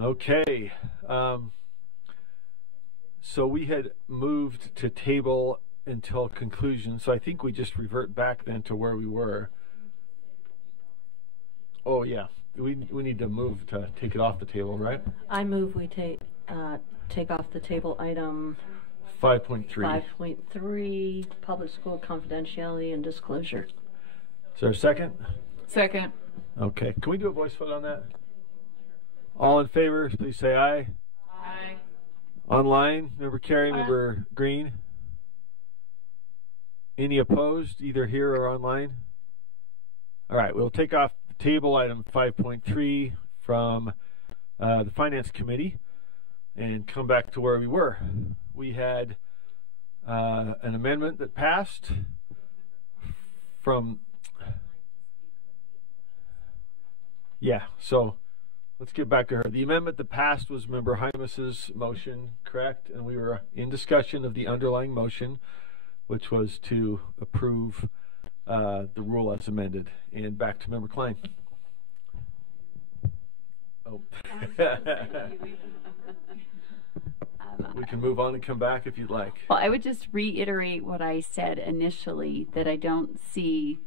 Okay. So we had moved to table until conclusion, so I think we just revert back then to where we were. Oh yeah, we need to move to take it off the table, right? I move we take off the table item 5.3. 5.3, public school confidentiality and disclosure. Is there a second? Second. Okay. Can we do a voice vote on that? All in favor, please say aye. Aye. Online, member Carey, member Green. Any opposed, either here or online? All right, we'll take off the table item 5.3 from the Finance Committee and come back to where we were. We had an amendment that passed from, so let's get back to her. The amendment that passed was Member Hymas's motion, correct? And we were in discussion of the underlying motion, which was to approve the rule as amended. And back to Member Klein. Oh. We can move on and come back if you'd like. Well, I would just reiterate what I said initially, that I don't see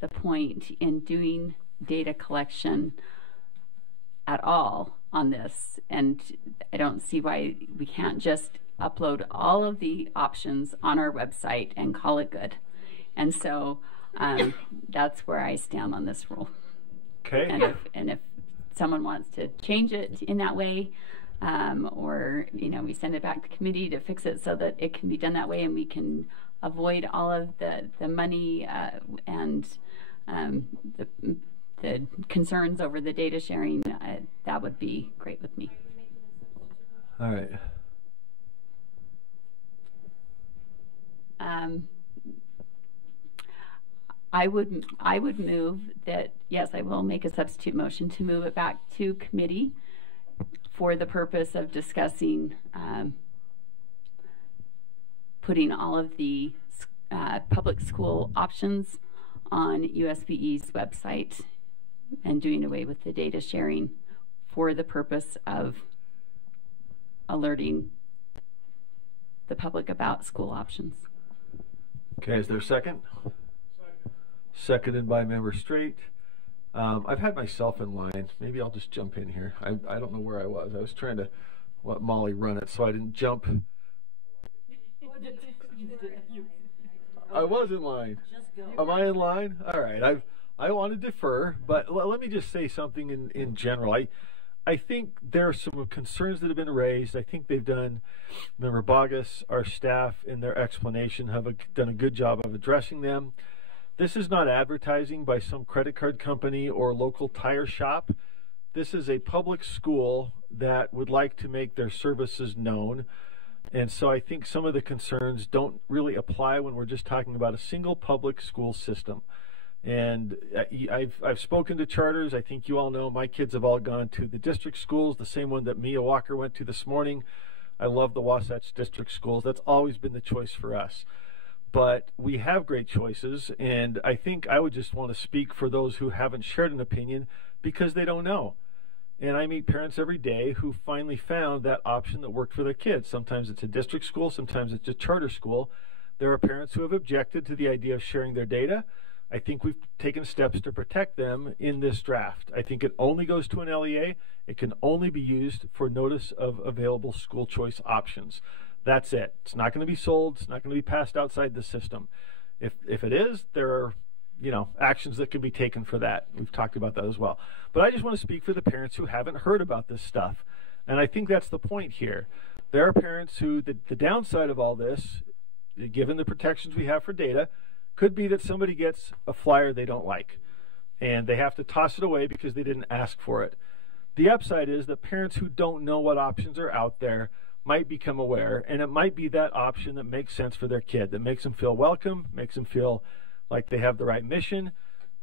the point in doing data collection at all on this, and I don't see why we can't just upload all of the options on our website and call it good. And so that's where I stand on this rule. Okay. And if someone wants to change it in that way, or we send it back to committee to fix it so that it can be done that way, and we can avoid all of the money and the concerns over the data sharing, that would be great with me. All right. I would move that, yes, I will make a substitute motion to move it back to committee for the purpose of discussing putting all of the public school options on USBE's website and doing away with the data sharing for the purpose of alerting the public about school options. Okay, is there a second? Seconded by Member Straight. I've had myself in line. Maybe I'll just jump in here. I don't know where I was. I was trying to let Molly run it so I didn't jump. I was in line. Am I in line? All right. I want to defer, but let me just say something in general. I think there are some concerns that have been raised. I think they've done, Member Bogus, our staff in their explanation have done a good job of addressing them. This is not advertising by some credit card company or local tire shop. This is a public school that would like to make their services known. And so I think some of the concerns don't really apply when we're just talking about a single public school system. And I've spoken to charters. I think you all know my kids have all gone to the district schools, the same one that Mia Walker went to this morning. I love the Wasatch District schools. That's always been the choice for us. But we have great choices, and I think I would just want to speak for those who haven't shared an opinion because they don't know. And I meet parents every day who finally found that option that worked for their kids. Sometimes it's a district school, sometimes it's a charter school. There are parents who have objected to the idea of sharing their data. I think we've taken steps to protect them in this draft. I think it only goes to an LEA. It can only be used for notice of available school choice options. That's it. It's not going to be sold. It's not going to be passed outside the system. If it is, there are actions that can be taken for that. We've talked about that as well. But I just want to speak for the parents who haven't heard about this stuff. And I think that's the point here. There are parents who, the downside of all this, given the protections we have for data, could be that somebody gets a flyer they don't like and they have to toss it away because they didn't ask for it. The upside is that parents who don't know what options are out there might become aware, and it might be that option that makes sense for their kid, that makes them feel welcome, makes them feel like they have the right mission.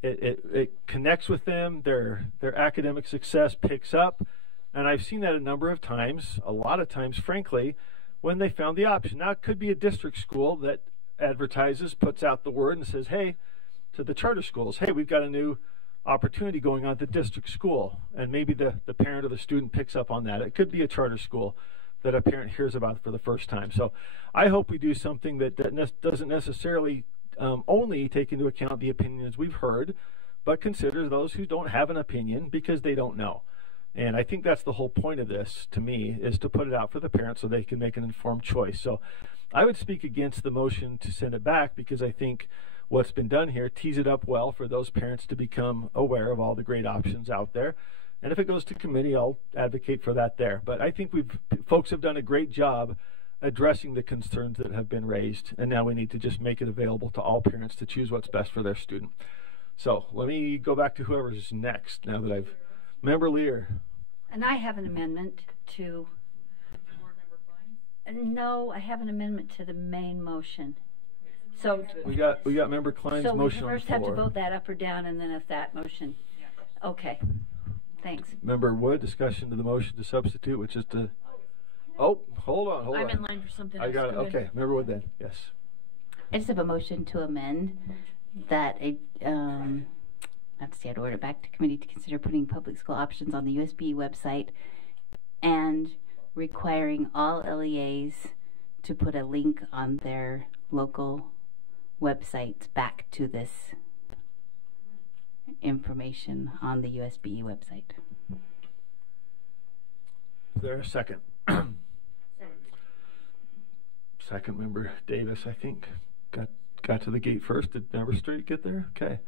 It connects with them, their academic success picks up, and I've seen that a number of times, a lot of times, frankly, when they found the option. Now, it could be a district school that advertises, puts out the word and says, hey, to the charter schools, hey, we've got a new opportunity going on at the district school, and maybe the parent or the student picks up on that. It could be a charter school that a parent hears about for the first time. So I hope we do something that doesn't necessarily only take into account the opinions we've heard, but considers those who don't have an opinion because they don't know. And I think that's the whole point of this, to me, is to put it out for the parents so they can make an informed choice. So I would speak against the motion to send it back, because I think what's been done here tees it up well for those parents to become aware of all the great options out there. And if it goes to committee, I'll advocate for that there. But I think folks have done a great job addressing the concerns that have been raised, and now we need to just make it available to all parents to choose what's best for their student. So let me go back to whoever's next now that I've... Member Lear. And I have an amendment to... No, I have an amendment to the main motion. So we got Member Klein's motion on the floor. So we first have to vote that up or down, and then if that motion... Okay. Thanks. Member Wood, discussion to the motion to substitute, which is to... Oh, hold on. I'm in line for something else. I got it. Okay, Member Wood then. Yes. I just have a motion to amend that I'd order back to committee to consider putting public school options on the USB website and requiring all LEAs to put a link on their local websites back to this information on the USB website. Is there a second? Second, Member Davis, I think, got to the gate first. Did Member Straight get there? Okay.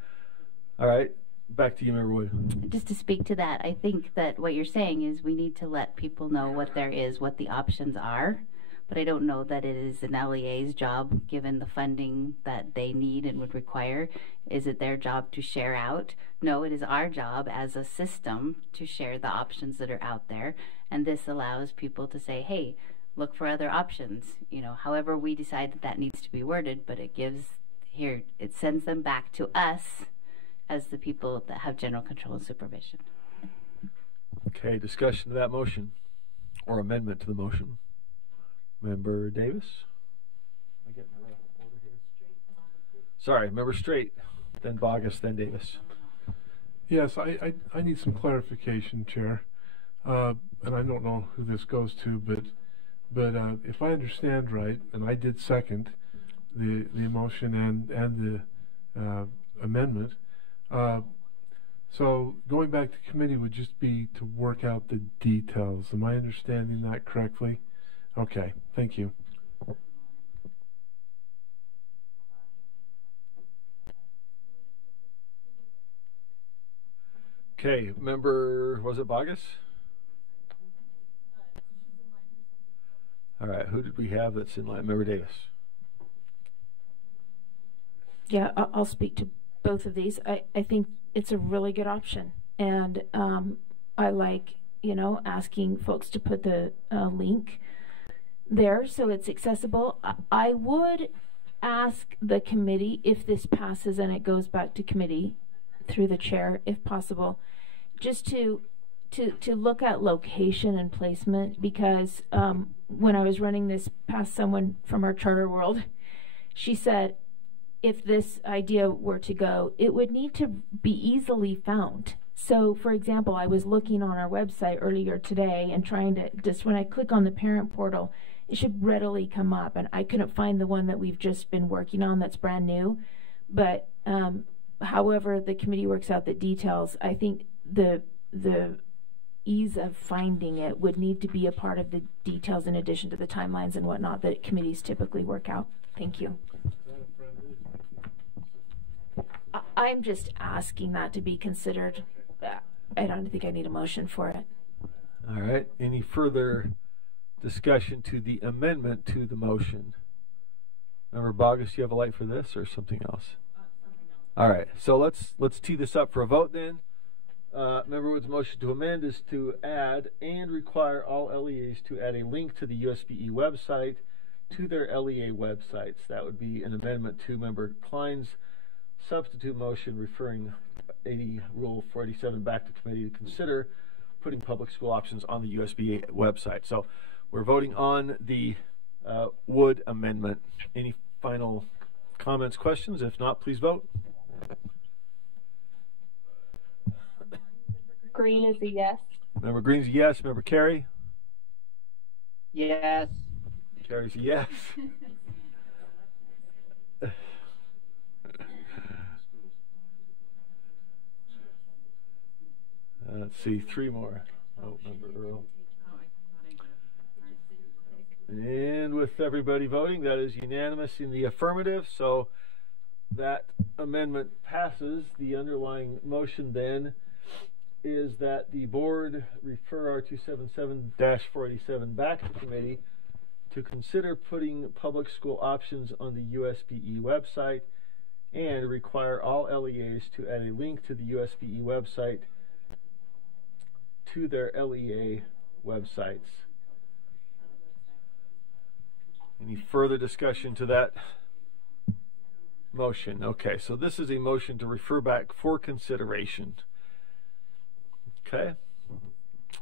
All right. Back to you, Member Wood. Just to speak to that, I think that what you're saying is we need to let people know what there is, what the options are. But I don't know that it is an LEA's job, given the funding that they need and would require. Is it their job to share out? No, it is our job as a system to share the options that are out there. And this allows people to say, hey, look for other options. You know, however we decide that needs to be worded, but it sends them back to us as the people that have general control and supervision. Okay, discussion of that motion or amendment to the motion. Member Davis? Sorry, Member Straight, then Bogus, then Davis. Yes, I need some clarification, Chair. And I don't know who this goes to, but if I understand right, and I did second the motion and the amendment, so going back to committee would just be to work out the details. Am I understanding that correctly? Okay, thank you. Okay, Member, was it Bogus? All right, who did we have that's in line? Member Davis. Yeah, I'll speak to both of these. I think it's a really good option, and I like, asking folks to put the link there so it's accessible. I would ask the committee, if this passes and it goes back to committee through the chair, if possible, just to look at location and placement, because when I was running this past someone from our charter world, she said if this idea were to go, it would need to be easily found. So, for example, I was looking on our website earlier today and trying to, just when I click on the parent portal, it should readily come up, and I couldn't find the one that we've just been working on that's brand new. But however the committee works out the details, I think the ease of finding it would need to be a part of the details in addition to the timelines and whatnot that committees typically work out. Thank you. I'm just asking that to be considered. I don't think I need a motion for it. All right. Any further discussion to the amendment to the motion? Member Bogus, you have a light for this or something else? All right. So let's tee this up for a vote then. Member Wood's motion to amend is to add and require all LEAs to add a link to the USBE website to their LEA websites. That would be an amendment to Member Klein's substitute motion referring Rule 487 back to committee to consider putting public school options on the USB website. So we're voting on the Wood amendment. Any final comments, questions? If not, please vote. Green is a yes. Member Green's a yes. Member Carey? Yes. Carey's a yes. Let's see, 3 more. Oh, Member Earl. And with everybody voting, that is unanimous in the affirmative, so that amendment passes. The underlying motion then is that the board refer R277-487 back to committee to consider putting public school options on the USBE website and require all LEAs to add a link to the USBE website to their LEA websites. Any further discussion to that motion? Okay, so this is a motion to refer back for consideration. Okay.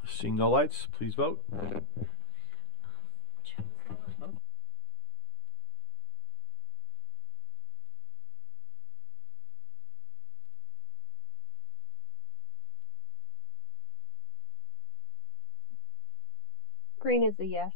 Seeing no lights, please vote. Green is a yes.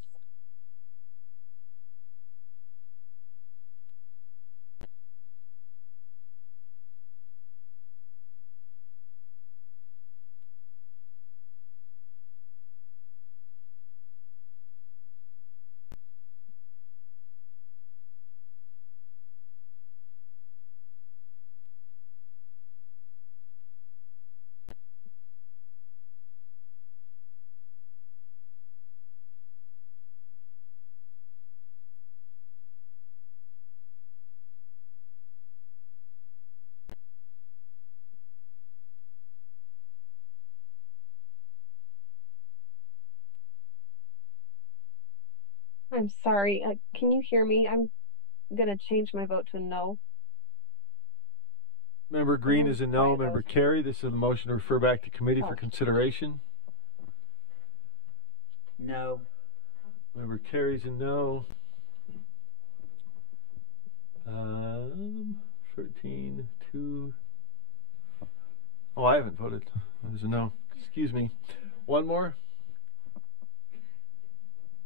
I'm sorry. Can you hear me? I'm gonna change my vote to a no. Member Green is a no. Member Carey, this is a motion to refer back to committee for consideration. No. Member Carey's a no. 13, 2. Oh, I haven't voted. There's a no. Excuse me. One more.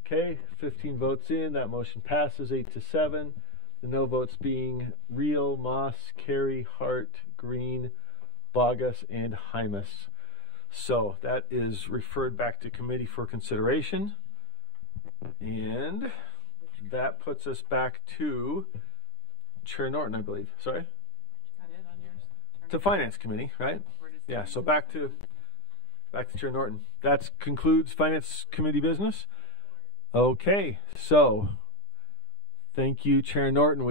Okay, 15 votes in. That motion passes 8-7. The no votes being Reel, Moss, Carey, Hart, Green, Bogus, and Hymas. So that is referred back to committee for consideration. And that puts us back to Chair Norton, I believe. Sorry? To Finance Committee, right? Yeah, so back to Chair Norton. That concludes Finance Committee business. Okay, so thank you, Chair Norton.